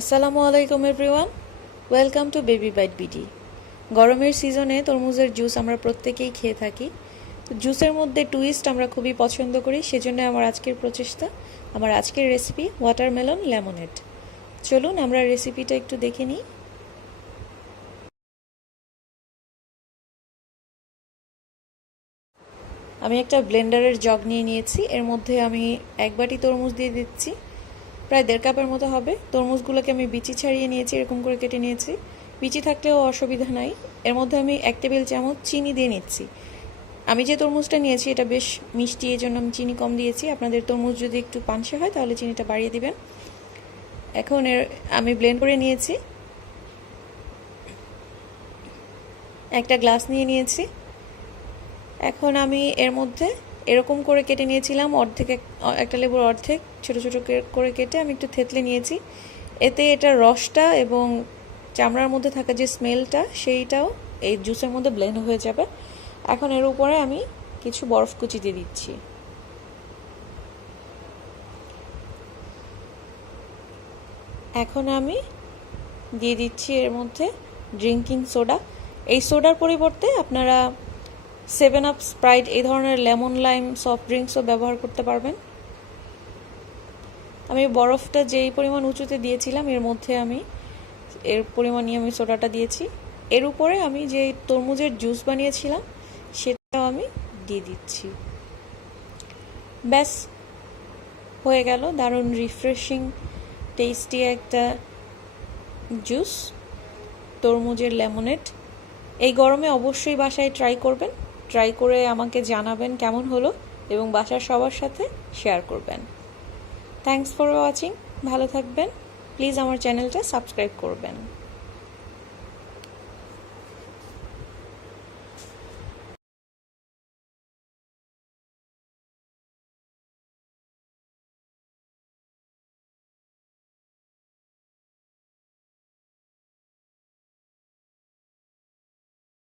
আসসালামু আলাইকুম everyone, welcome to Baby Bite BD. গরমের সিজনে তরমুজের জুস আমরা প্রত্যেকেই খেয়ে থাকি। তো জুসের মধ্যে টুইস্ট আমরা খুবই পছন্দ করি, সেজন্য আমার আজকের প্রচেষ্টা, আমার আজকের রেসিপি ওয়াটারমেলন লেমনেড। চলুন আমরা রেসিপিটা একটু দেখে নিই। আমি একটা ব্লেন্ডারের জগ নিয়ে নিয়েছি, এর মধ্যে আমি এক বাটি তরমুজ দিয়ে দিচ্ছি, প্রায় 1.5 কাপের মতো হবে। তরমুজগুলোকে আমি বিচি ছাড়িয়ে নিয়েছি, এরকম করে কেটে নিয়েছি, বিচি থাকলেও অসুবিধা নাই। এর মধ্যে আমি 1 টেবিল চামচ চিনি দিয়ে নিচ্ছি। আমি যে তরমুজটা নিয়েছি এটা বেশ মিষ্টি, এই জন্য আমি চিনি কম দিয়েছি। আপনাদের তরমুজ যদি একটু পানসে হয় তাহলে চিনিটা বাড়িয়ে দিবেন। এখন আমি ব্লেন্ড করে নিয়েছি, একটা গ্লাস নিয়ে নিয়েছি। এখন আমি এর মধ্যে এরকম করে কেটে নিয়েছিলাম, একটা লেবুর অর্ধেক ছোট ছোট করে কেটে আমি একটু থেতলে নিয়েছি। এতে এটার রসটা এবং চামড়ার মধ্যে থাকা যে স্মেলটা সেইটাও এই জুসের মধ্যে ব্লেন্ড হয়ে যাবে। এখন এর উপরে আমি কিছু বরফ কুচি দিয়ে দিচ্ছি। এখন আমি দিয়ে দিচ্ছি এর মধ্যে ড্রিঙ্কিং সোডা। এই সোডার পরিবর্তে আপনারা 7 আপ, স্প্রাইট এই ধরনের লেমন লাইম সফট ড্রিঙ্কসও ব্যবহার করতে পারবেন। আমি বরফটা যেই পরিমাণ উঁচুতে দিয়েছিলাম এর মধ্যে আমি এর পরিমাণই আমি সোডাটা দিয়েছি। এর উপরে আমি যে তরমুজের জুস বানিয়েছিলাম সেটাও আমি দিয়ে দিচ্ছি। ব্যাস হয়ে গেল দারুণ রিফ্রেশিং টেস্টি একটা জুস, তরমুজের লেমনেড। এই গরমে অবশ্যই বাসায় ট্রাই করবেন, ট্রাই করে আমাকে জানাবেন কেমন হলো এবং বাসার সবার সাথে শেয়ার করবেন। থ্যাঙ্কস ফর ওয়াচিং, ভালো থাকবেন, প্লিজ আমার চ্যানেলটা সাবস্ক্রাইব করবেন।